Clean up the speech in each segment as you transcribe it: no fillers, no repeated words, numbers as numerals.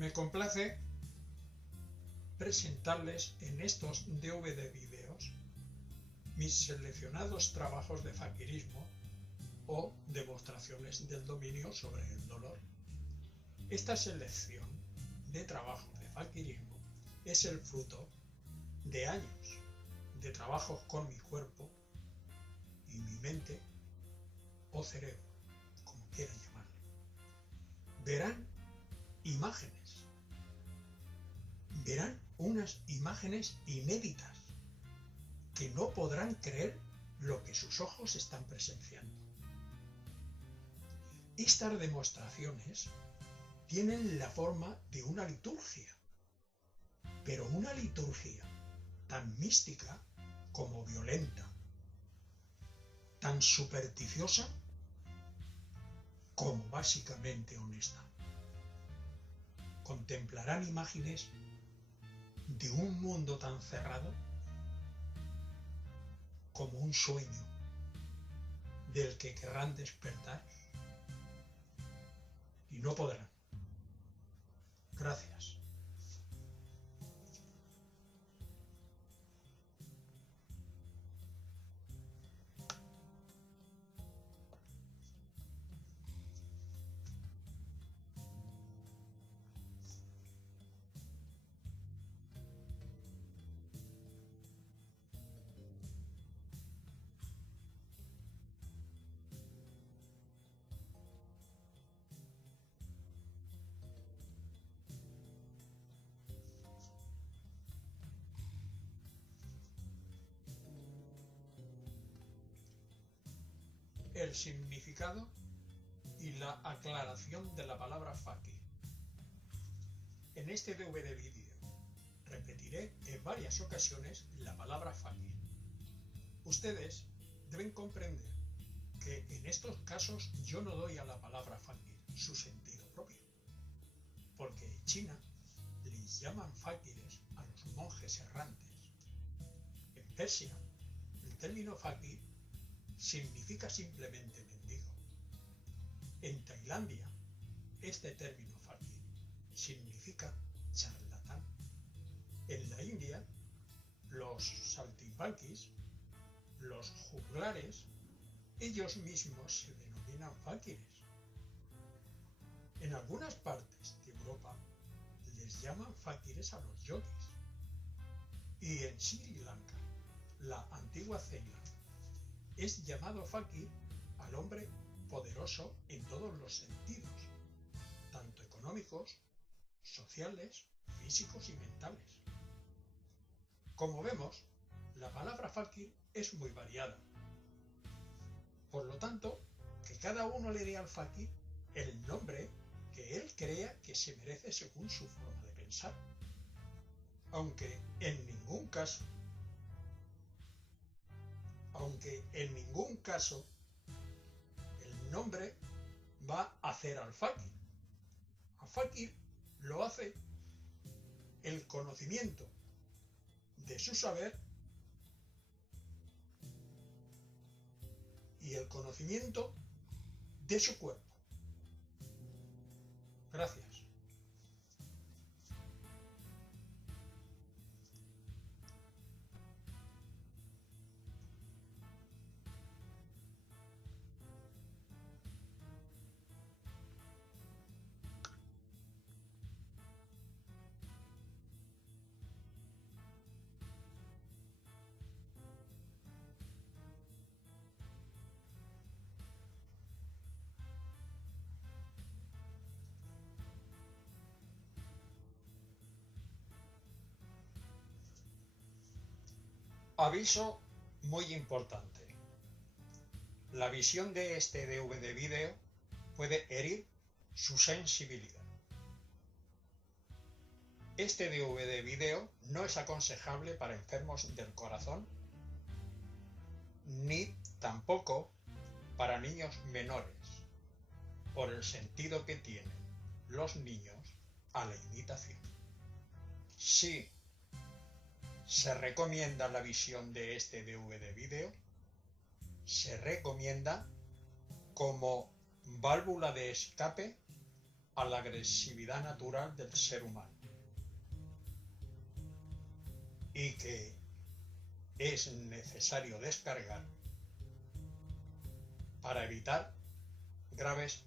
Me complace presentarles en estos DVD vídeos mis seleccionados trabajos de fakirismo o demostraciones del dominio sobre el dolor. Esta selección de trabajos de fakirismo es el fruto de años de trabajos con mi cuerpo y mi mente o cerebro, como quieran llamarle. Verán imágenes, verán unas imágenes inéditas que no podrán creer lo que sus ojos están presenciando. Estas demostraciones tienen la forma de una liturgia, pero una liturgia tan mística como violenta, tan supersticiosa como básicamente honesta. Contemplarán imágenes de un mundo tan cerrado como un sueño del que querrán despertar y no podrán. Gracias. El significado y la aclaración de la palabra fakir. En este DVD vídeo repetiré en varias ocasiones la palabra fakir. Ustedes deben comprender que en estos casos yo no doy a la palabra fakir su sentido propio, porque en China les llaman fakires a los monjes errantes. En Persia, el término fakir significa simplemente mendigo. En Tailandia, este término fakir significa charlatán. En la India, los saltimbanquis, los juglares, ellos mismos se denominan fakires. En algunas partes de Europa les llaman fakires a los yogis. Y en Sri Lanka, la antigua Ceilán, es llamado fakir al hombre poderoso en todos los sentidos, tanto económicos, sociales, físicos y mentales. Como vemos, la palabra fakir es muy variada. Por lo tanto, que cada uno le dé al fakir el nombre que él crea que se merece según su forma de pensar. Aunque en ningún caso el nombre va a hacer al fakir. Al fakir lo hace el conocimiento de su saber y el conocimiento de su cuerpo. Gracias. Aviso muy importante. La visión de este DVD vídeo puede herir su sensibilidad. Este DVD vídeo no es aconsejable para enfermos del corazón, ni tampoco para niños menores, por el sentido que tienen los niños a la imitación. Sí, se recomienda la visión de este DVD vídeo, se recomienda como válvula de escape a la agresividad natural del ser humano y que es necesario descargar para evitar graves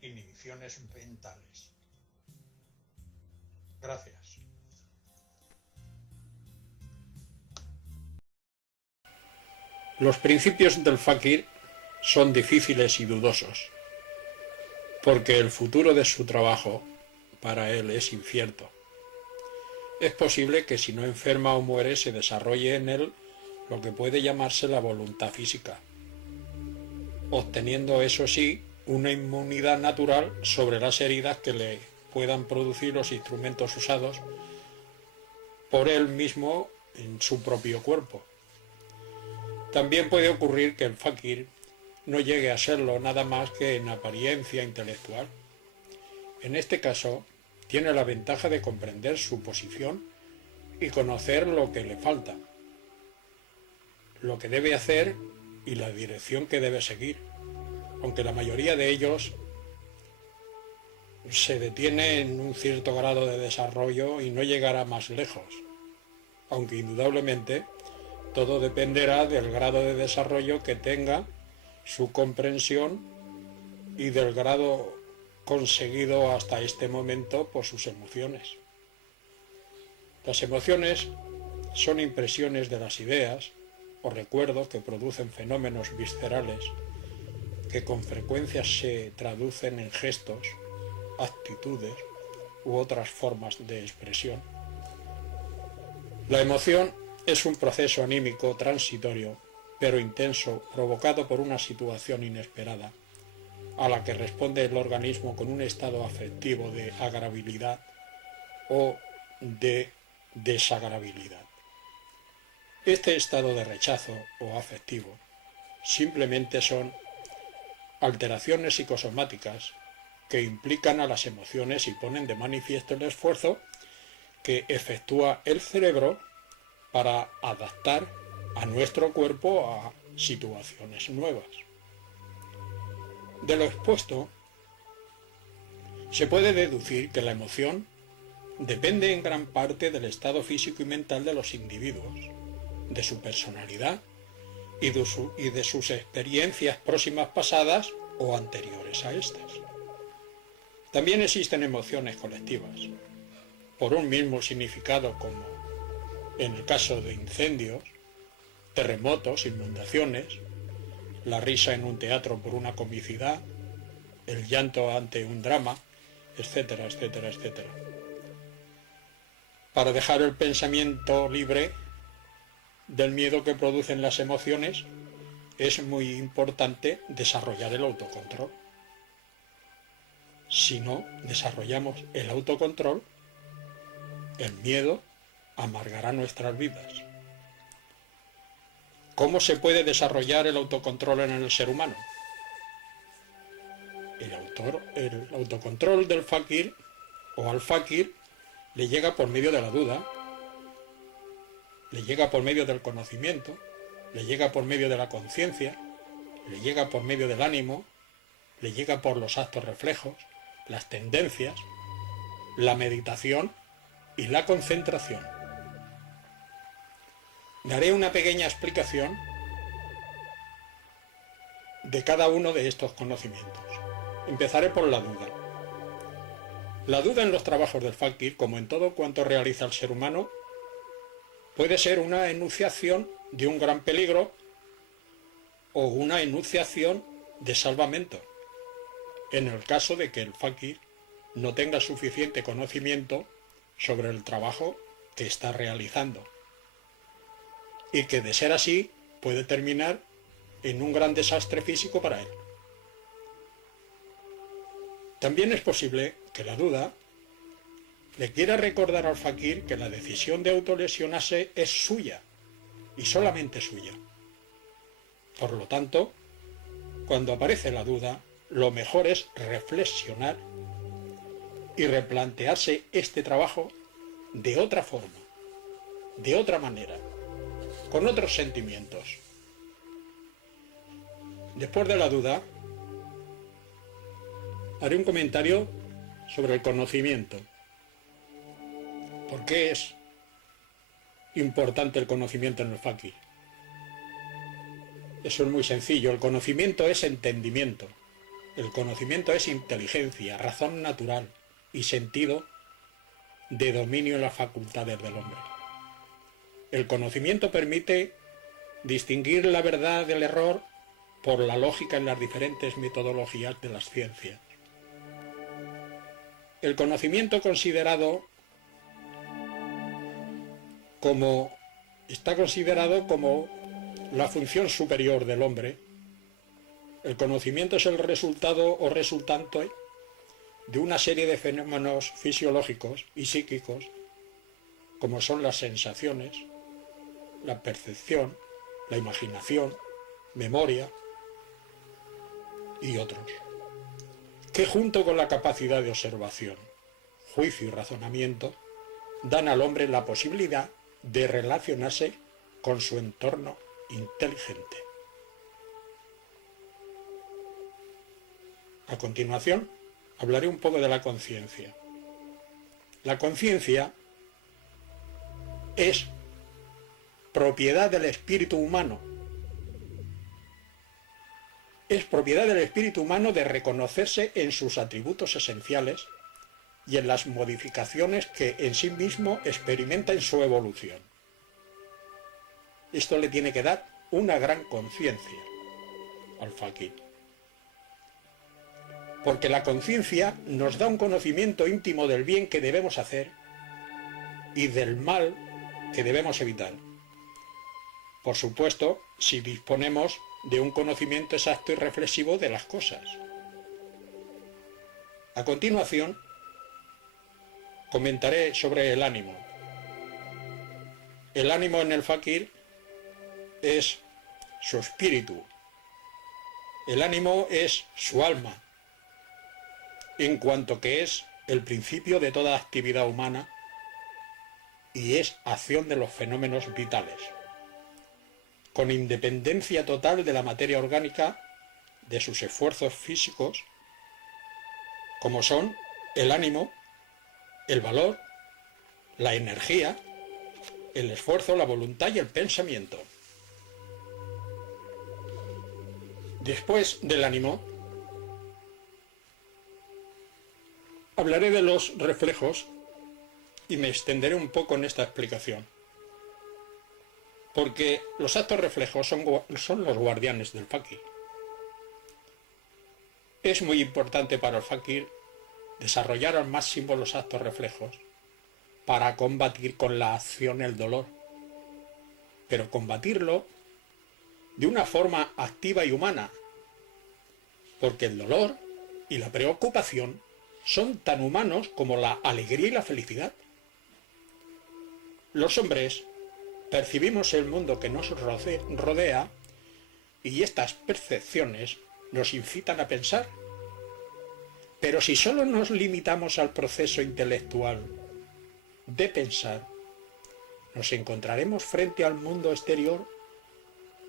inhibiciones mentales. Gracias. Los principios del fakir son difíciles y dudosos, porque el futuro de su trabajo para él es incierto. Es posible que si no enferma o muere se desarrolle en él lo que puede llamarse la voluntad física, obteniendo eso sí una inmunidad natural sobre las heridas que le puedan producir los instrumentos usados por él mismo en su propio cuerpo. También puede ocurrir que el fakir no llegue a serlo nada más que en apariencia intelectual. En este caso, tiene la ventaja de comprender su posición y conocer lo que le falta, lo que debe hacer y la dirección que debe seguir, aunque la mayoría de ellos se detiene en un cierto grado de desarrollo y no llegará más lejos, aunque indudablemente todo dependerá del grado de desarrollo que tenga su comprensión y del grado conseguido hasta este momento por sus emociones. Las emociones son impresiones de las ideas o recuerdos que producen fenómenos viscerales que con frecuencia se traducen en gestos, actitudes u otras formas de expresión. La emoción es un proceso anímico transitorio, pero intenso, provocado por una situación inesperada, a la que responde el organismo con un estado afectivo de agradabilidad o de desagradabilidad. Este estado de rechazo o afectivo simplemente son alteraciones psicosomáticas que implican a las emociones y ponen de manifiesto el esfuerzo que efectúa el cerebro para adaptar a nuestro cuerpo a situaciones nuevas. De lo expuesto, se puede deducir que la emoción depende en gran parte del estado físico y mental de los individuos, de su personalidad y de sus experiencias próximas pasadas o anteriores a estas. También existen emociones colectivas, por un mismo significado, como en el caso de incendios, terremotos, inundaciones, la risa en un teatro por una comicidad, el llanto ante un drama, etcétera, etcétera, etcétera. Para dejar el pensamiento libre del miedo que producen las emociones, es muy importante desarrollar el autocontrol. Si no desarrollamos el autocontrol, el miedo amargará nuestras vidas. ¿Cómo se puede desarrollar el autocontrol en el ser humano? El autocontrol del fakir o al fakir le llega por medio de la duda, le llega por medio del conocimiento, le llega por medio de la conciencia, le llega por medio del ánimo, le llega por los actos reflejos, las tendencias, la meditación y la concentración. Daré una pequeña explicación de cada uno de estos conocimientos. Empezaré por la duda. La duda en los trabajos del fakir, como en todo cuanto realiza el ser humano, puede ser una enunciación de un gran peligro o una enunciación de salvamento, en el caso de que el fakir no tenga suficiente conocimiento sobre el trabajo que está realizando, y que, de ser así, puede terminar en un gran desastre físico para él. También es posible que la duda le quiera recordar al fakir que la decisión de autolesionarse es suya y solamente suya. Por lo tanto, cuando aparece la duda, lo mejor es reflexionar y replantearse este trabajo de otra forma, de otra manera, con otros sentimientos. Después de la duda, haré un comentario sobre el conocimiento. ¿Por qué es importante el conocimiento en el fakir? Eso es muy sencillo. El conocimiento es entendimiento. El conocimiento es inteligencia, razón natural y sentido de dominio en las facultades del hombre. El conocimiento permite distinguir la verdad del error por la lógica en las diferentes metodologías de las ciencias. El conocimiento está considerado como la función superior del hombre. El conocimiento es el resultado o resultante de una serie de fenómenos fisiológicos y psíquicos, como son las sensaciones, la percepción, la imaginación, memoria y otros, que junto con la capacidad de observación, juicio y razonamiento, dan al hombre la posibilidad de relacionarse con su entorno inteligente. A continuación, hablaré un poco de la conciencia. La conciencia es propiedad del espíritu humano. Es propiedad del espíritu humano de reconocerse en sus atributos esenciales y en las modificaciones que en sí mismo experimenta en su evolución. Esto le tiene que dar una gran conciencia al fakir. Porque la conciencia nos da un conocimiento íntimo del bien que debemos hacer y del mal que debemos evitar. Por supuesto, si disponemos de un conocimiento exacto y reflexivo de las cosas. A continuación, comentaré sobre el ánimo. El ánimo en el fakir es su espíritu. El ánimo es su alma, en cuanto que es el principio de toda actividad humana y es acción de los fenómenos vitales, con independencia total de la materia orgánica, de sus esfuerzos físicos, como son el ánimo, el valor, la energía, el esfuerzo, la voluntad y el pensamiento. Después del ánimo, hablaré de los reflejos y me extenderé un poco en esta explicación. Porque los actos reflejos son los guardianes del fakir. Es muy importante para el fakir desarrollar al máximo los actos reflejos para combatir con la acción el dolor, pero combatirlo de una forma activa y humana, porque el dolor y la preocupación son tan humanos como la alegría y la felicidad. Los hombres percibimos el mundo que nos rodea y estas percepciones nos incitan a pensar. Pero si solo nos limitamos al proceso intelectual de pensar, nos encontraremos frente al mundo exterior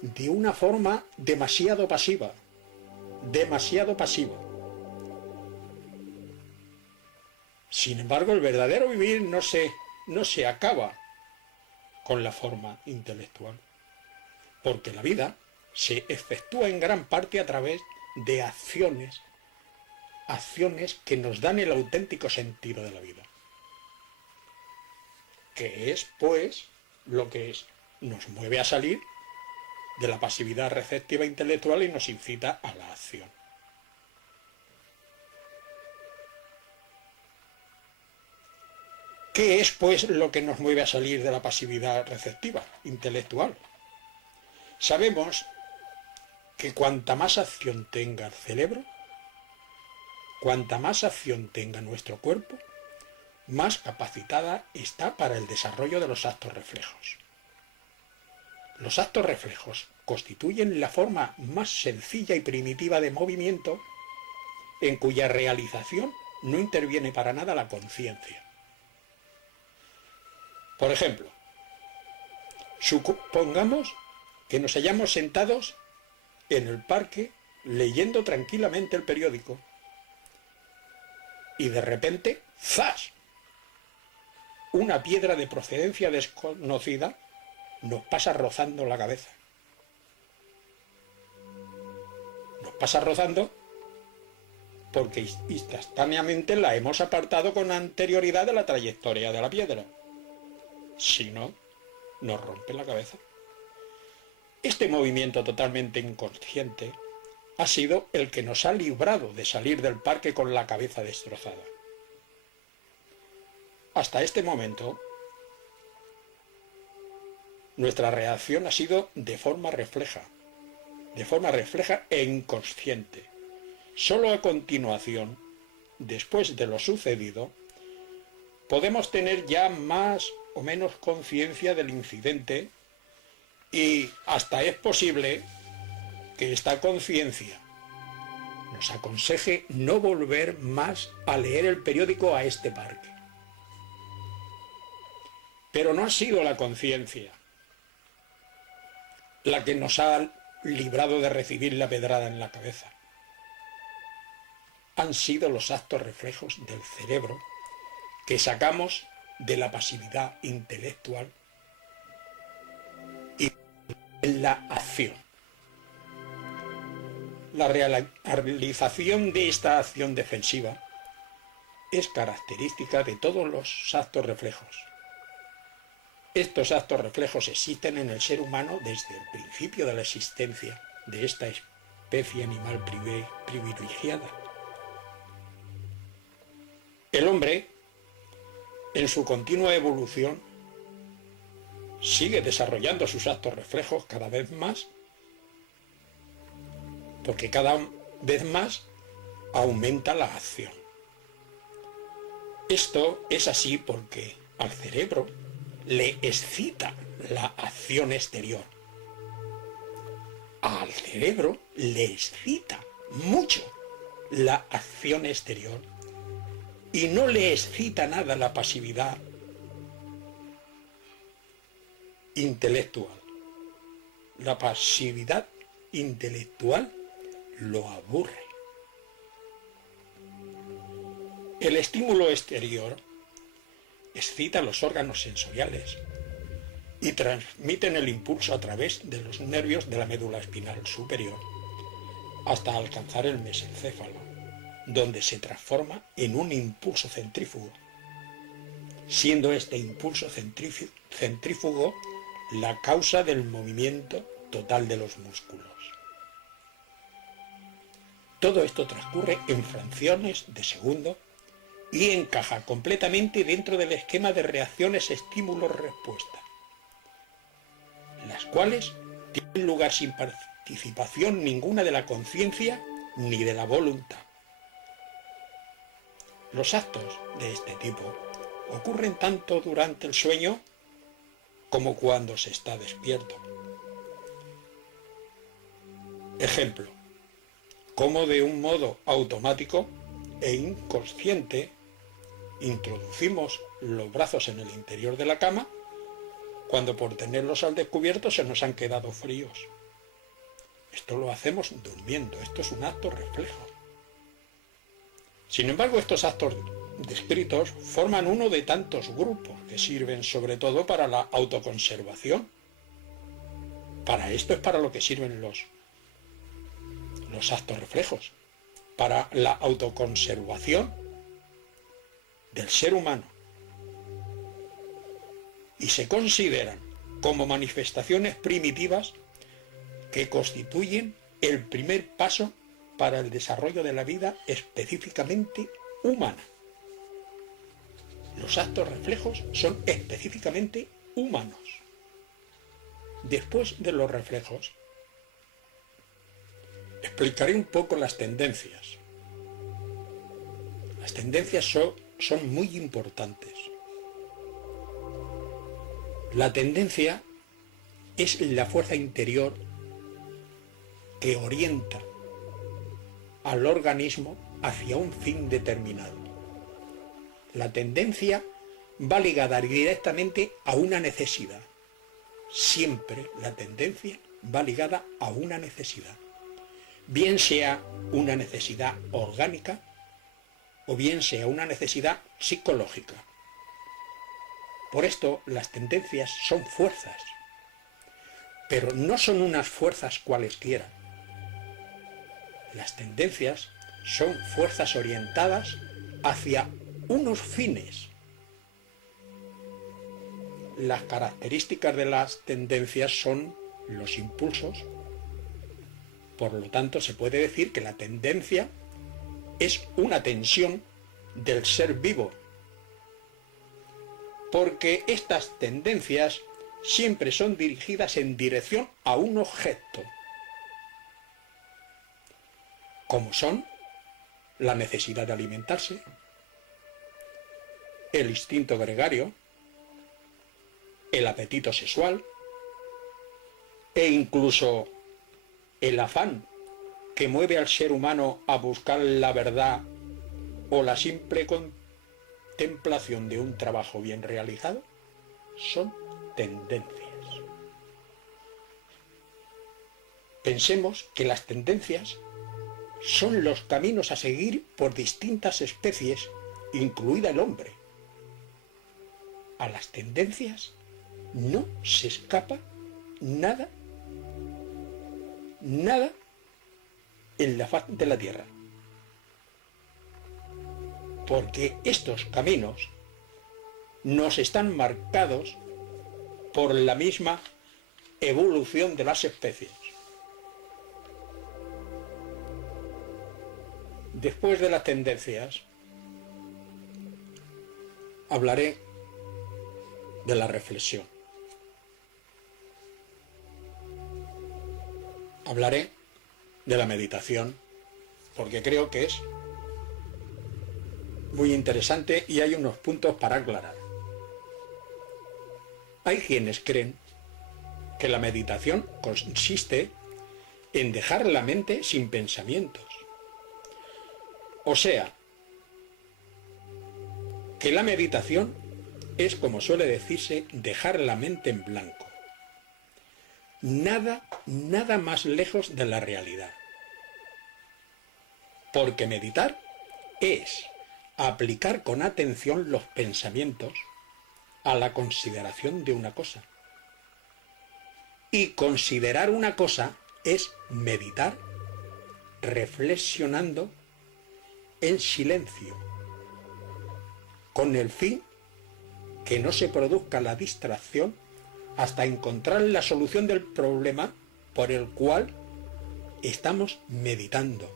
de una forma demasiado pasiva. Sin embargo, el verdadero vivir no se acaba con la forma intelectual, porque la vida se efectúa en gran parte a través de acciones que nos dan el auténtico sentido de la vida, que es, pues, lo que nos mueve a salir de la pasividad receptiva intelectual y nos incita a la acción. ¿Qué es, pues, lo que nos mueve a salir de la pasividad receptiva intelectual? Sabemos que cuanta más acción tenga el cerebro, cuanta más acción tenga nuestro cuerpo, más capacitada está para el desarrollo de los actos reflejos. Los actos reflejos constituyen la forma más sencilla y primitiva de movimiento en cuya realización no interviene para nada la conciencia. Por ejemplo, supongamos que nos hallamos sentados en el parque leyendo tranquilamente el periódico y de repente, ¡zas!, una piedra de procedencia desconocida nos pasa rozando la cabeza. Nos pasa rozando porque instantáneamente la hemos apartado con anterioridad de la trayectoria de la piedra. Si no, nos rompe la cabeza. Este movimiento totalmente inconsciente ha sido el que nos ha librado de salir del parque con la cabeza destrozada. Hasta este momento, nuestra reacción ha sido de forma refleja e inconsciente. Solo a continuación, después de lo sucedido, podemos tener ya más o menos conciencia del incidente y hasta es posible que esta conciencia nos aconseje no volver más a leer el periódico a este parque. Pero no ha sido la conciencia la que nos ha librado de recibir la pedrada en la cabeza. Han sido los actos reflejos del cerebro que sacamos de la pasividad intelectual y en la acción. La realización de esta acción defensiva es característica de todos los actos reflejos. Estos actos reflejos existen en el ser humano desde el principio de la existencia de esta especie animal privilegiada. El hombre, en su continua evolución, sigue desarrollando sus actos reflejos cada vez más, porque cada vez más aumenta la acción. Esto es así porque al cerebro le excita la acción exterior. Al cerebro le excita mucho la acción exterior y no le excita nada la pasividad intelectual. La pasividad intelectual lo aburre. El estímulo exterior excita los órganos sensoriales y transmiten el impulso a través de los nervios de la médula espinal superior hasta alcanzar el mesencéfalo, donde se transforma en un impulso centrífugo, siendo este impulso centrífugo la causa del movimiento total de los músculos. Todo esto transcurre en fracciones de segundo y encaja completamente dentro del esquema de reacciones estímulo-respuesta, las cuales tienen lugar sin participación ninguna de la conciencia ni de la voluntad. Los actos de este tipo ocurren tanto durante el sueño como cuando se está despierto. Ejemplo, cómo de un modo automático e inconsciente introducimos los brazos en el interior de la cama cuando por tenerlos al descubierto se nos han quedado fríos. Esto lo hacemos durmiendo, esto es un acto reflejo. Sin embargo, estos actos descritos forman uno de tantos grupos que sirven sobre todo para la autoconservación. Para esto es para lo que sirven los actos reflejos, para la autoconservación del ser humano, y se consideran como manifestaciones primitivas que constituyen el primer paso para el desarrollo de la vida específicamente humana. Los actos reflejos son específicamente humanos. Después de los reflejos, explicaré un poco las tendencias. Las tendencias son muy importantes. La tendencia es la fuerza interior que orienta al organismo hacia un fin determinado. La tendencia va ligada directamente a una necesidad. Siempre la tendencia va ligada a una necesidad. Bien sea una necesidad orgánica o bien sea una necesidad psicológica. Por esto, las tendencias son fuerzas, pero no son unas fuerzas cualesquiera. Las tendencias son fuerzas orientadas hacia unos fines. Las características de las tendencias son los impulsos. Por lo tanto, se puede decir que la tendencia es una tensión del ser vivo, porque estas tendencias siempre son dirigidas en dirección a un objeto, como son la necesidad de alimentarse, el instinto gregario, el apetito sexual e incluso el afán que mueve al ser humano a buscar la verdad o la simple contemplación de un trabajo bien realizado son tendencias. Pensemos que las tendencias son los caminos a seguir por distintas especies, incluida el hombre. A las tendencias no se escapa nada en la faz de la Tierra. Porque estos caminos nos están marcados por la misma evolución de las especies. Después de las tendencias, hablaré de la reflexión. Hablaré de la meditación, porque creo que es muy interesante y hay unos puntos para aclarar. Hay quienes creen que la meditación consiste en dejar la mente sin pensamientos. O sea, que la meditación es, como suele decirse, dejar la mente en blanco. Nada más lejos de la realidad. Porque meditar es aplicar con atención los pensamientos a la consideración de una cosa. Y considerar una cosa es meditar reflexionando en silencio, con el fin que no se produzca la distracción hasta encontrar la solución del problema por el cual estamos meditando.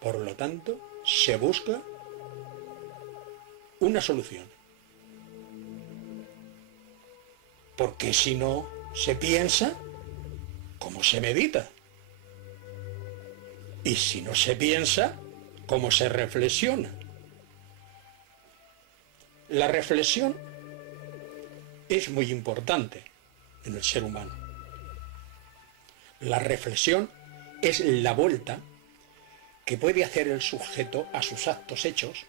Por lo tanto, se busca una solución. Porque si no se piensa, ¿cómo se medita? Y si no se piensa, ¿cómo se reflexiona? La reflexión es muy importante en el ser humano. La reflexión es la vuelta que puede hacer el sujeto a sus actos hechos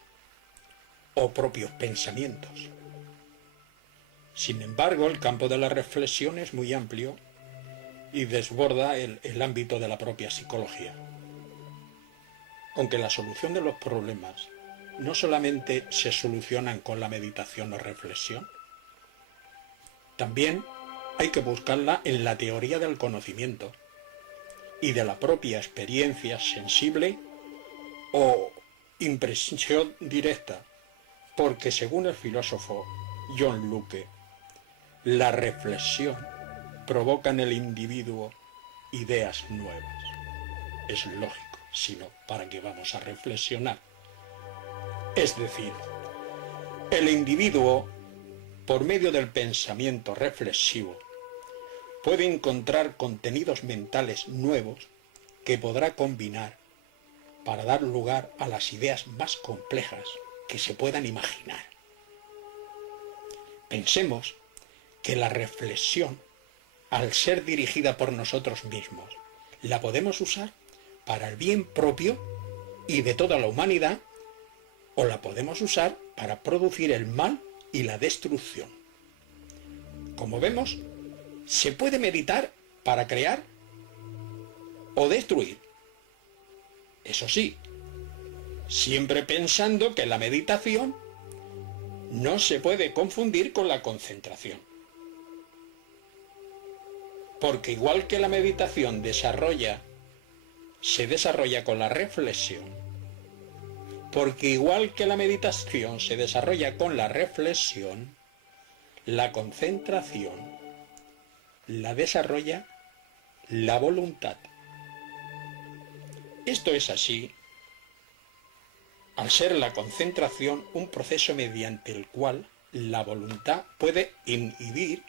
o propios pensamientos. Sin embargo, el campo de la reflexión es muy amplio y desborda el ámbito de la propia psicología. Aunque la solución de los problemas no solamente se solucionan con la meditación o reflexión, también hay que buscarla en la teoría del conocimiento y de la propia experiencia sensible o impresión directa, porque según el filósofo John Locke, la reflexión provoca en el individuo ideas nuevas. Es lógico, si no, ¿para qué vamos a reflexionar? Es decir, el individuo, por medio del pensamiento reflexivo, puede encontrar contenidos mentales nuevos que podrá combinar para dar lugar a las ideas más complejas que se puedan imaginar. Pensemos que la reflexión, al ser dirigida por nosotros mismos, la podemos usar para el bien propio y de toda la humanidad, o la podemos usar para producir el mal y la destrucción. Como vemos, se puede meditar para crear o destruir. Eso sí, siempre pensando que la meditación no se puede confundir con la concentración. Porque igual que la meditación se desarrolla con la reflexión, porque igual que la meditación se desarrolla con la reflexión, la concentración la desarrolla la voluntad. Esto es así, al ser la concentración un proceso mediante el cual la voluntad puede inhibir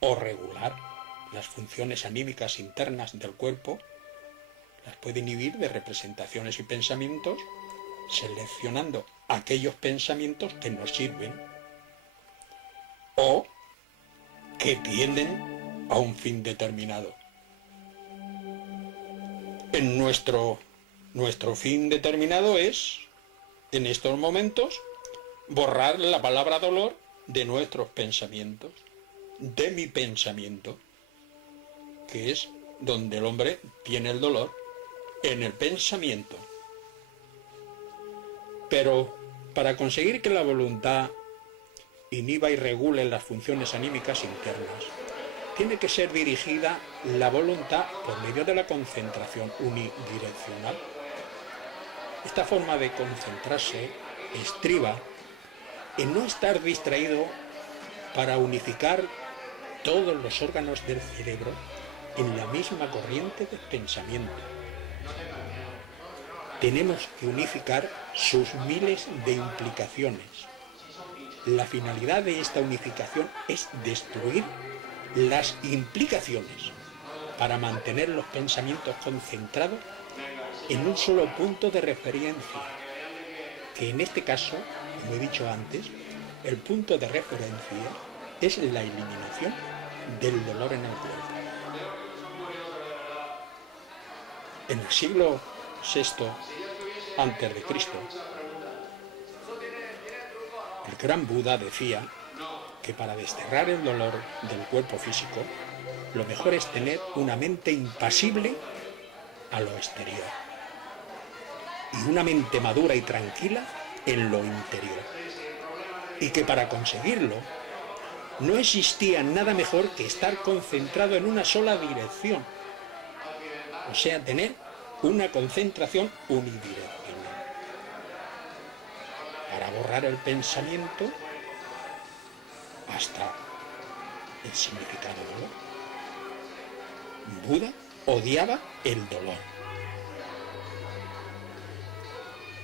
o regular las funciones anímicas internas del cuerpo, las puede inhibir de representaciones y pensamientos, seleccionando aquellos pensamientos que nos sirven o que tienden a un fin determinado. En nuestro fin determinado es, en estos momentos, borrar la palabra dolor de nuestros pensamientos, de mi pensamiento, que es donde el hombre tiene el dolor, en el pensamiento. Pero para conseguir que la voluntad inhiba y regule las funciones anímicas internas, tiene que ser dirigida la voluntad por medio de la concentración unidireccional. Esta forma de concentrarse estriba en no estar distraído para unificar todos los órganos del cerebro en la misma corriente de pensamiento. Tenemos que unificar sus miles de implicaciones. La finalidad de esta unificación es destruir las implicaciones para mantener los pensamientos concentrados en un solo punto de referencia, que en este caso, como he dicho antes, el punto de referencia es la eliminación del dolor en el cuerpo. En el siglo VI antes de Cristo, el gran Buda decía que para desterrar el dolor del cuerpo físico, lo mejor es tener una mente impasible a lo exterior y una mente madura y tranquila en lo interior. Y que para conseguirlo no existía nada mejor que estar concentrado en una sola dirección, o sea, tener una concentración unidireccional, para borrar el pensamiento hasta el significado dolor. Buda odiaba el dolor.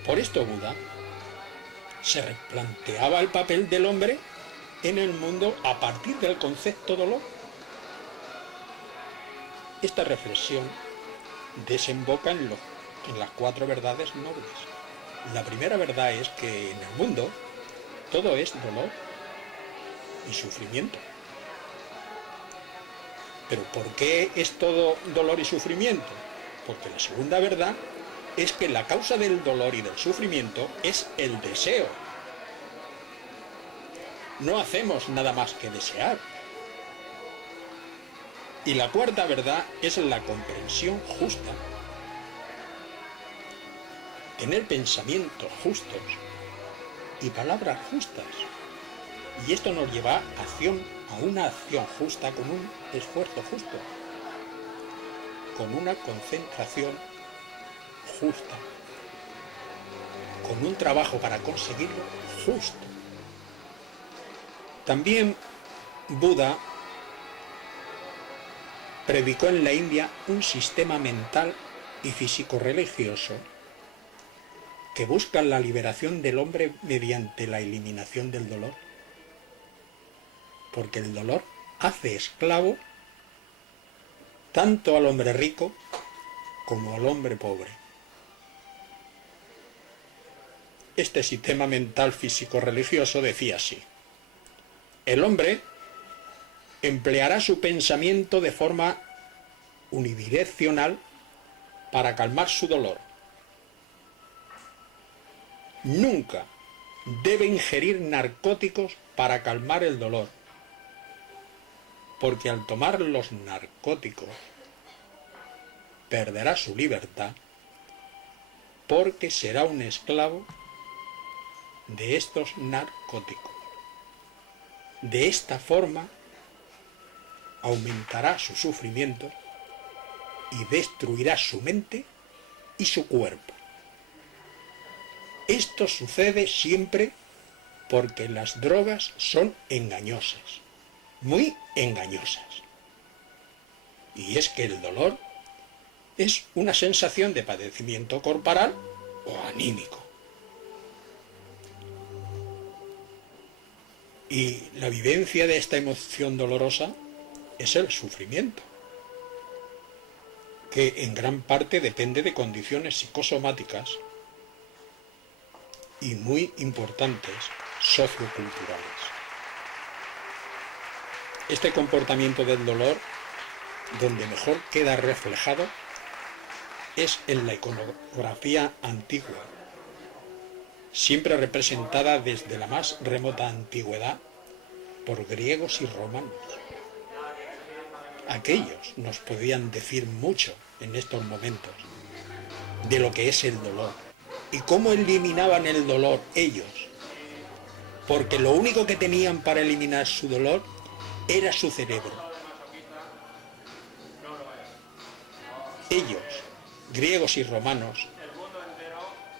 Por esto Buda se replanteaba el papel del hombre en el mundo a partir del concepto dolor. Esta reflexión desemboca en las 4 verdades nobles. La primera verdad es que en el mundo todo es dolor y sufrimiento. ¿Pero por qué es todo dolor y sufrimiento? Porque la segunda verdad es que la causa del dolor y del sufrimiento es el deseo. No hacemos nada más que desear. Y la cuarta verdad es la comprensión justa. Tener pensamientos justos y palabras justas. Y esto nos lleva a una acción justa con un esfuerzo justo, con una concentración justa, con un trabajo para conseguirlo justo. También Buda predicó en la India un sistema mental y físico-religioso que busca la liberación del hombre mediante la eliminación del dolor. Porque el dolor hace esclavo tanto al hombre rico como al hombre pobre. Este sistema mental físico-religioso decía así: el hombre empleará su pensamiento de forma unidireccional para calmar su dolor. Nunca debe ingerir narcóticos para calmar el dolor, porque al tomar los narcóticos perderá su libertad, porque será un esclavo de estos narcóticos. De esta forma aumentará su sufrimiento y destruirá su mente y su cuerpo. Esto sucede siempre porque las drogas son engañosas, muy engañosas. Y es que el dolor es una sensación de padecimiento corporal o anímico. Y la vivencia de esta emoción dolorosa es el sufrimiento, que en gran parte depende de condiciones psicosomáticas y muy importantes socioculturales. Este comportamiento del dolor, donde mejor queda reflejado, es en la iconografía antigua, siempre representada desde la más remota antigüedad por griegos y romanos. Aquellos nos podían decir mucho en estos momentos de lo que es el dolor y cómo eliminaban el dolor ellos, porque lo único que tenían para eliminar su dolor era su cerebro. Ellos, griegos y romanos,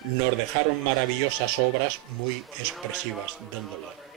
nos dejaron maravillosas obras muy expresivas del dolor.